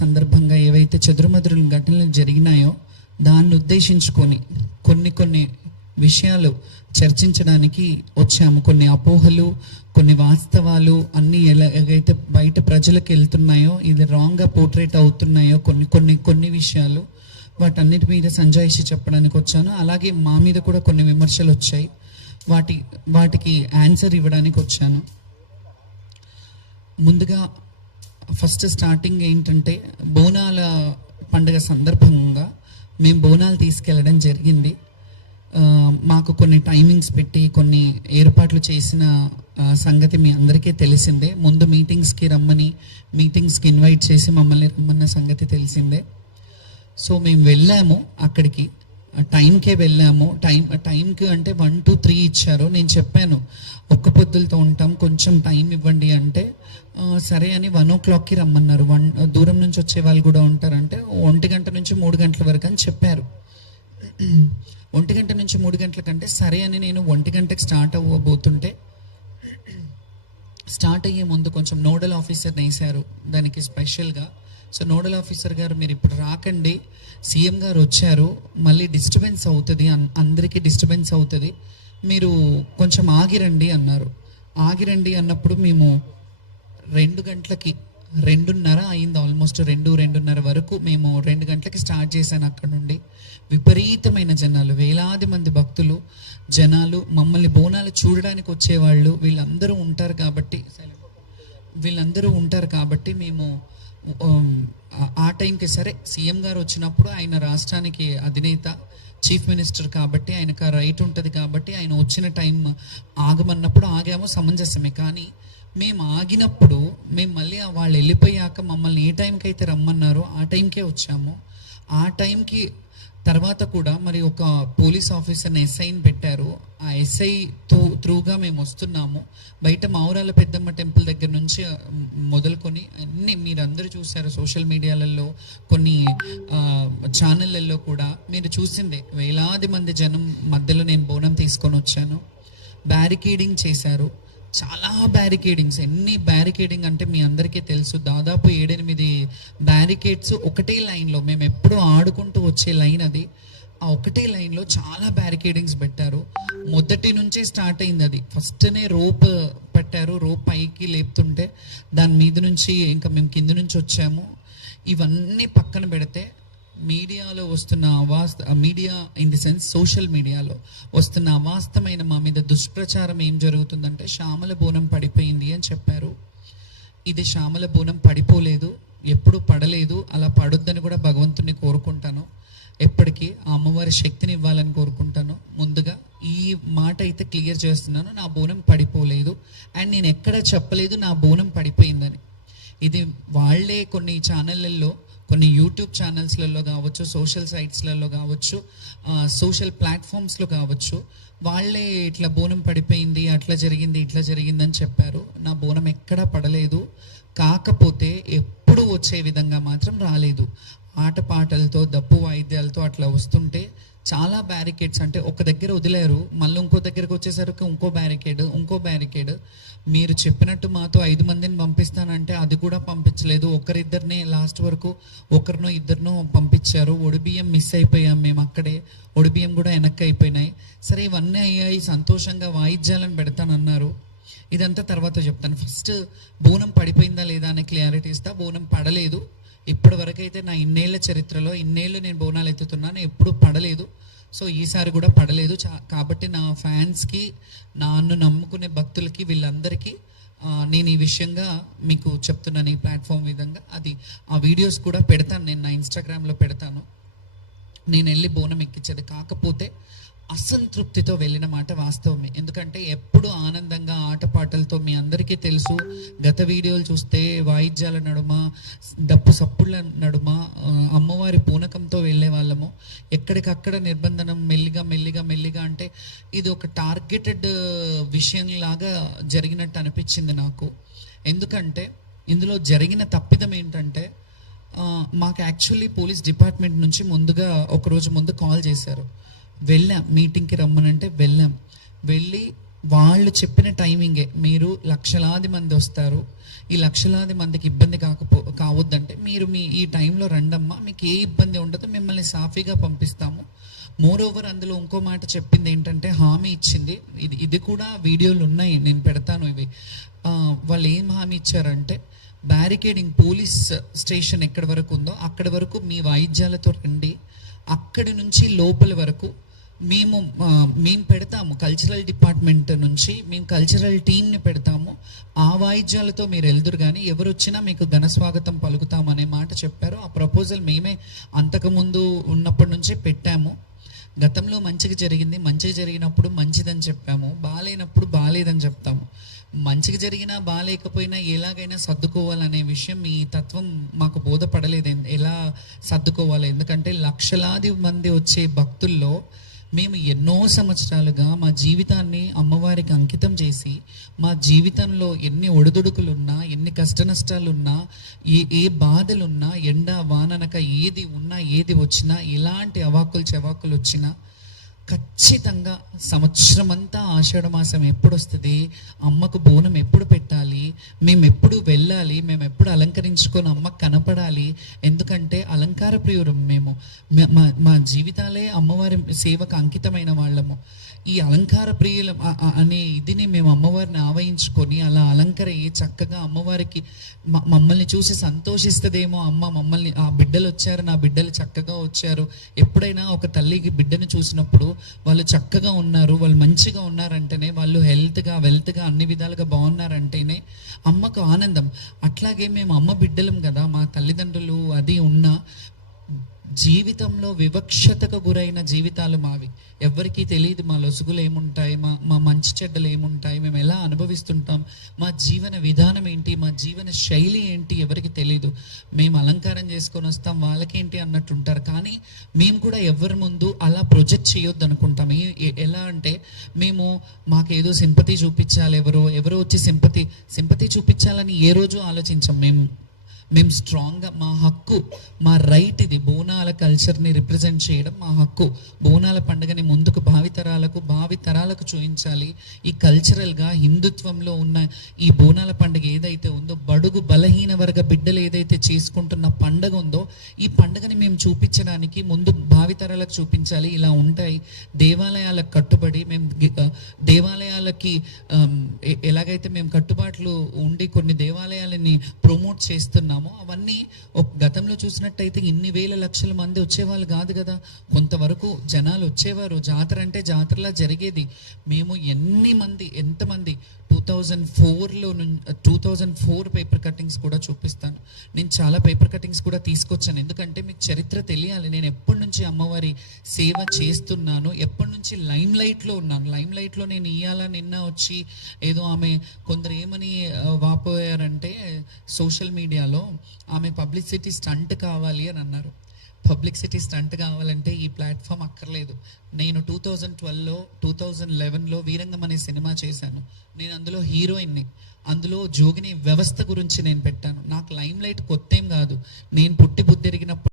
సందర్భంగా ఏవైతే చెదురుమదురు ఘటనలు జరిగినాయో దాన్ని ఉద్దేశించుకొని కొన్ని విషయాలు చర్చించడానికి వచ్చాము. కొన్ని అపోహలు, కొన్ని వాస్తవాలు అన్నీ ఎలాగైతే బయట ప్రజలకు వెళ్తున్నాయో, ఇది రాంగ్గా పోర్ట్రేట్ అవుతున్నాయో కొన్ని విషయాలు, వాటన్నిటి మీద సంజాయిషి చెప్పడానికి వచ్చాను. అలాగే మా మీద కూడా కొన్ని విమర్శలు వచ్చాయి, వాటికి ఆన్సర్ ఇవ్వడానికి వచ్చాను. ముందుగా ఫస్ట్ స్టార్టింగ్ ఏంటంటే, బోనాల పండుగ సందర్భంగా మేము బోనాలు తీసుకెళ్ళడం జరిగింది. మాకు కొన్ని టైమింగ్స్ పెట్టి కొన్ని ఏర్పాట్లు చేసిన సంగతి మీ అందరికీ తెలిసిందే. ముందు మీటింగ్స్కి ఇన్వైట్ చేసి మమ్మల్ని రమ్మన్న సంగతి తెలిసిందే. సో మేము వెళ్ళాము, అక్కడికి టైంకే వెళ్ళాము. టైంకి అంటే 1 to 3 ఇచ్చారు. నేను చెప్పాను ఒక్క పొద్దులతో ఉంటాం, కొంచెం టైం ఇవ్వండి అంటే సరే అని 1 o'clockకి రమ్మన్నారు. దూరం నుంచి వచ్చే వాళ్ళు కూడా ఉంటారంటే 1 గంట నుంచి 3 గంటల వరకు అని చెప్పారు. 1 గంట నుంచి 3 గంటల కంటే సరే అని నేను 1 గంటకి స్టార్ట్ అవ్వబోతుంటే, స్టార్ట్ అయ్యే ముందు కొంచెం నోడల్ ఆఫీసర్ని వేశారు దానికి స్పెషల్గా. సో నోడల్ ఆఫీసర్ గారు, మీరు ఇప్పుడు రాకండి, సీఎం గారు వచ్చారు, మళ్ళీ డిస్టర్బెన్స్ అవుతుంది, అందరికీ డిస్టర్బెన్స్ అవుతుంది, మీరు కొంచెం ఆగిరండి అన్నారు. ఆగిరండి అన్నప్పుడు మేము 2 గంటలకి 2:30 అయింది, ఆల్మోస్ట్ 2:30 వరకు మేము 2 గంటలకి స్టార్ట్ చేశాను. అక్కడ నుండి విపరీతమైన జనాలు, వేలాది మంది భక్తులు, జనాలు, మమ్మల్ని బోనాలు చూడడానికి వచ్చేవాళ్ళు, వీళ్ళందరూ ఉంటారు కాబట్టి మేము ఆ టైంకి సరే, సీఎం గారు వచ్చినప్పుడు ఆయన రాష్ట్రానికి అధినేత, చీఫ్ మినిస్టర్ కాబట్టి ఆయనకు ఆ రైట్ ఉంటుంది కాబట్టి ఆయన వచ్చిన టైం ఆగమన్నప్పుడు ఆగాము, సమంజసమే. కానీ మేము ఆగినప్పుడు మేము మళ్ళీ వాళ్ళు వెళ్ళిపోయాక మమ్మల్ని ఏ టైంకి అయితే రమ్మన్నారో ఆ టైంకే వచ్చాము. ఆ టైంకి తర్వాత కూడా మరి ఒక పోలీస్ ఆఫీసర్ని ఎస్ఐని పెట్టారు. ఆ ఎస్ఐ త్రూగా మేము వస్తున్నాము. బయట మావురాల పెద్దమ్మ టెంపుల్ దగ్గర నుంచి మొదలుకొని అన్నీ మీరందరూ చూశారు సోషల్ మీడియాలలో, కొన్ని ఛానళ్ళల్లో కూడా మీరు చూసిందే. వేలాది మంది జనం మధ్యలో నేను బోనం తీసుకొని వచ్చాను. బ్యారికేడింగ్ చేశారు, చాలా బ్యారికేడింగ్స్. ఎన్ని బ్యారికేడింగ్ అంటే మీ అందరికీ తెలుసు, దాదాపు 7-8 బ్యారికేడ్స్ ఒకటే లైన్లో. మేము ఎప్పుడూ ఆడుకుంటూ వచ్చే లైన్ అది. ఆ ఒకటే లైన్లో చాలా బ్యారికేడింగ్స్ పెట్టారు. మొదటి నుంచే స్టార్ట్ అయింది అది. ఫస్ట్నే రోప్ పెట్టారు, రోప్ పైకి లేపుతుంటే దాని మీద నుంచి ఇంకా మేము కింద నుంచి వచ్చాము. ఇవన్నీ పక్కన పెడితే మీడియాలో వస్తున్న media in the sense social మీడియాలో వస్తున్న అవాస్తవమైన మా మీద దుష్ప్రచారం ఏం జరుగుతుందంటే, శ్యామల బోనం పడిపోయింది అని చెప్పారు. ఇది శ్యామల బోనం పడిపోలేదు, ఎప్పుడు పడలేదు, అలా పడొద్దని కూడా భగవంతుని కోరుకుంటాను. ఎప్పటికీ ఆ అమ్మవారి శక్తిని ఇవ్వాలని కోరుకుంటాను. ముందుగా ఈ మాట అయితే క్లియర్ చేస్తున్నాను, నా బోనం పడిపోలేదు. అండ్ నేను ఎక్కడ చెప్పలేదు నా బోనం పడిపోయిందని. ఇది వాళ్ళే కొన్ని ఛానళ్ళల్లో, కొన్ని యూట్యూబ్ ఛానల్స్లలో కావచ్చు, సోషల్ సైట్స్లలో కావచ్చు, సోషల్ ప్లాట్ఫామ్స్లో కావచ్చు, వాళ్ళే ఇట్లా బోనం పడిపోయింది, అట్లా జరిగింది, ఇట్లా జరిగిందని చెప్పారు. నా బోనం ఎక్కడా పడలేదు. కాకపోతే ఎప్పుడు వచ్చే విధంగా మాత్రం రాలేదు. ఆటపాటలతో, దప్పు వాయిద్యాలతో అట్లా వస్తుంటే చాలా బ్యారికేడ్స్, అంటే ఒక దగ్గర వదిలేరు, మళ్ళీ ఇంకో దగ్గరకు వచ్చేసరికి ఇంకో బ్యారికేడ్. మీరు చెప్పినట్టు మాతో 5 మందిని పంపిస్తానంటే అది కూడా పంపించలేదు. ఒకరిద్దరినే లాస్ట్ వరకు, ఒకరినో ఇద్దరినో పంపించారు. ఒడిబియ్యం మిస్ అయిపోయాం మేము అక్కడే, ఒడిబియ్యం కూడా వెనక్కి అయిపోయినాయి. సరే ఇవన్నీ అయ్యాయి, సంతోషంగా వాయిద్యాలను పెడతానన్నారు. ఇదంతా తర్వాత చెప్తాను. ఫస్ట్ బోనం పడిపోయిందా లేదా అనే క్లారిటీ ఇస్తా. బోనం పడలేదు. ఇప్పటి వరకు అయితే నా ఇన్నేళ్ల చరిత్రలో, ఇన్నేళ్ళు నేను బోనాలు ఎత్తుతున్నాను, ఎప్పుడు పడలేదు. సో ఈసారి కూడా పడలేదు. కాబట్టి నా ఫ్యాన్స్కి, నన్ను నమ్ముకునే భక్తులకి, వీళ్ళందరికీ నేను ఈ విషయంగా మీకు చెప్తున్నాను ఈ ప్లాట్ఫామ్ విధంగా. ఆ వీడియోస్ కూడా పెడతాను, నేను నా ఇన్స్టాగ్రామ్లో పెడతాను. నేను వెళ్ళి బోనం ఎక్కించేది. కాకపోతే అసంతృప్తితో వెళ్ళిన మాట వాస్తవమే. ఎందుకంటే ఎప్పుడు ఆనందంగా ఆటపాటలతో, మీ అందరికీ తెలుసు, గత వీడియోలు చూస్తే వాయిద్యాల నడుమ, డప్పు సప్పుళ్ళ నడుమ అమ్మవారి పూనకంతో వెళ్ళే వాళ్ళము. ఎక్కడికక్కడ నిర్బంధనం మెల్లిగా అంటే ఇది ఒక టార్గెటెడ్ విషయంలాగా జరిగినట్టు అనిపించింది నాకు. ఎందుకంటే ఇందులో జరిగిన తప్పిదం ఏంటంటే, మాకు యాక్చువల్లీ పోలీస్ డిపార్ట్మెంట్ నుంచి ముందుగా ఒకరోజు ముందు కాల్ చేశారు. వెళ్ళాం, మీటింగ్కి రమ్మనంటే వెళ్ళి వాళ్ళు చెప్పిన టైమింగే, మీరు లక్షలాది మంది వస్తారు, ఈ లక్షలాది మందికి ఇబ్బంది కావద్దంటే మీరు మీ ఈ టైంలో రండమ్మా, మీకు ఏ ఇబ్బంది ఉండదు, మిమ్మల్ని సాఫీగా పంపిస్తాము. మోర్ ఓవర్ అందులో ఇంకో మాట చెప్పింది ఏంటంటే, హామీ ఇచ్చింది, ఇది కూడా వీడియోలు ఉన్నాయి, నేను పెడతాను ఇవి. వాళ్ళు ఏం హామీ ఇచ్చారంటే, బ్యారికేడింగ్ పోలీస్ స్టేషన్ ఎక్కడి వరకు ఉందో అక్కడి వరకు మీ వాయిద్యాలతో రండి, అక్కడి నుంచి లోపల వరకు మేము పెడతాము, కల్చరల్ డిపార్ట్మెంట్ నుంచి మేము కల్చరల్ టీమ్ని పెడతాము, ఆ వాయిద్యాలతో మీరు వెళ్దురు కానీ ఎవరు వచ్చినా మీకు ఘన స్వాగతం పలుకుతాం అనే మాట చెప్పారు. ఆ ప్రపోజల్ మేమే అంతకుముందు ఉన్నప్పటి నుంచే పెట్టాము. గతంలో మంచిగా జరిగినప్పుడు మంచిదని చెప్పాము, బాగాలేనప్పుడు బాగాలేదని చెప్తాము. మంచిగా జరిగినా బాగాలేకపోయినా ఎలాగైనా సర్దుకోవాలనే విషయం మీ తత్వం మాకు బోధపడలేదు, ఎలా సర్దుకోవాలి. ఎందుకంటే లక్షలాది మంది వచ్చే భక్తుల్లో మేము ఎన్నో సంవత్సరాలుగా మా జీవితాన్ని అమ్మవారికి అంకితం చేసి, మా జీవితంలో ఎన్ని ఒడిదుడుకులున్నా, ఎన్ని కష్ట నష్టాలున్నా, ఏ బాధలున్నా, ఎండ వాననక ఏది ఉన్నా, ఏది వచ్చినా, ఎలాంటి అవాకులు చెవాకులు వచ్చినా ఖచ్చితంగా సంవత్సరం అంతా ఆషాఢ మాసం ఎప్పుడు వస్తుంది, అమ్మకు బోనం ఎప్పుడు పెట్టాలి, మేము ఎప్పుడు వెళ్ళాలి, మేము ఎప్పుడు అలంకరించుకొని అమ్మకు కనపడాలి. ఎందుకంటే అలంకార ప్రియురం మేము, మా జీవితాలే అమ్మవారి సేవకు అంకితమైన వాళ్ళము. ఈ అలంకార ప్రియుల అనే ఇదిని మేము అమ్మవారిని ఆవహించుకొని అలా అలంకరయ్యి చక్కగా అమ్మవారికి మమ్మల్ని చూసి సంతోషిస్తుందేమో అమ్మ, మమ్మల్ని ఆ బిడ్డలు వచ్చారు, నా బిడ్డలు చక్కగా వచ్చారు. ఎప్పుడైనా ఒక తల్లికి బిడ్డను చూసినప్పుడు వాళ్ళు చక్కగా ఉన్నారు, వాళ్ళు మంచిగా ఉన్నారంటేనే, వాళ్ళు హెల్త్గా వెల్త్గా అన్ని విధాలుగా బాగున్నారంటేనే అమ్మకు ఆనందం. అట్లాగే మేము అమ్మ బిడ్డలం కదా, మా తల్లిదండ్రులు అది ఉన్నా జీవితంలో వివక్షతకు గురైన జీవితాలు మావి. ఎవరికీ తెలియదు మా లొసుగులు ఏముంటాయి, మా మంచి చెడ్డలు ఏముంటాయి, మేము ఎలా అనుభవిస్తుంటాం, మా జీవన విధానం ఏంటి, మా జీవన శైలి ఏంటి ఎవరికి తెలియదు. మేము అలంకారం చేసుకొని వస్తాం, వాళ్ళకేంటి అన్నట్టుంటారు. కానీ మేము కూడా ఎవరి ముందు అలా ప్రొజెక్ట్ చేయొద్దు అనుకుంటాం. ఎలా అంటే, మాకేదో సింపతి చూపించాలి, ఎవరో వచ్చి సింపతి చూపించాలని ఏ రోజు ఆలోచించాం. మేము స్ట్రాంగ్గా మా హక్కు, మా రైట్, ఇది బోనాల కల్చర్ని రిప్రజెంట్ చేయడం మా హక్కు. బోనాల పండుగని ముందుకు భావితరాలకు చూపించాలి. ఈ కల్చరల్గా హిందుత్వంలో ఉన్న ఈ బోనాల పండుగ ఏదైతే ఉందో, బడుగు బలహీన వర్గ బిడ్డలు ఏదైతే చేసుకుంటున్న పండుగ ఉందో, ఈ పండుగని మేము చూపించడానికి ముందు భావితరాలకు చూపించాలి. ఇలా ఉంటాయి దేవాలయాలకు కట్టుబడి, మేము దేవాలయాలకి ఎలాగైతే మేము కట్టుబాట్లు ఉండి కొన్ని దేవాలయాలని ప్రమోట్ చేస్తున్నాము, అవన్నీ గతంలో చూసినట్టయితే ఇన్ని వేల లక్షల మంది వచ్చేవాళ్ళు కాదు కదా. కొంతవరకు జనాలు వచ్చేవారు, జాతర అంటే జాతరలా జరిగేది. మేము ఎంతమంది 2004 పేపర్ కటింగ్స్ కూడా చూపిస్తాను. నేను చాలా పేపర్ కటింగ్స్ కూడా తీసుకొచ్చాను, ఎందుకంటే మీకు చరిత్ర తెలియాలి. నేను ఎప్పటి నుంచి అమ్మవారి సేవ చేస్తున్నాను, ఎప్పటి నుంచి లైమ్ లైట్లో ఉన్నాను. లైమ్ లైట్లో నేను నిన్న వచ్చి ఏదో ఆమె కొందరు ఏమని వాపోయారంటే సోషల్ మీడియాలో, ఆమె పబ్లిసిటీ స్టంట్ కావాలి అని అన్నారు. పబ్లిసిటీ స్టంట్ కావాలంటే ఈ ప్లాట్ఫామ్ అక్కర్లేదు. నేను 2011లో వీరంగం అనే సినిమా చేశాను. నేను అందులో హీరోయిన్ని, అందులో జోగిని వ్యవస్థ గురించి నేను పెట్టాను. నాకు లైమ్ లైట్ కొత్త ఏం కాదు. నేను పుట్టి బుద్ధెరిగినప్పుడు